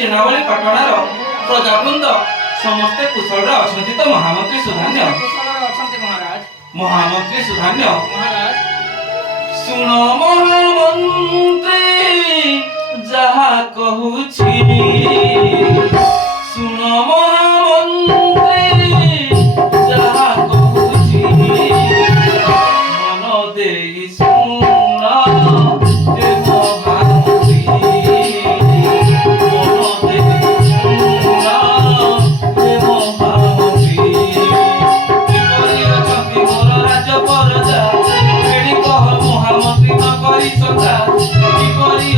जिनावली पटणार प्रजावृंद समस्ते कुशल अच्छा तो महामंत्री सुधान्य महामंत्री सुधान्य सुन महामंत्री जहा कहूछि सुन महामंत्री जहा कहूछि मन देई सुन हे महामंत्री मन देई सुन हे महामंत्री किपरि अछंती मोर राज परजा फेरी कह महामंत्री न करी सदा किपरि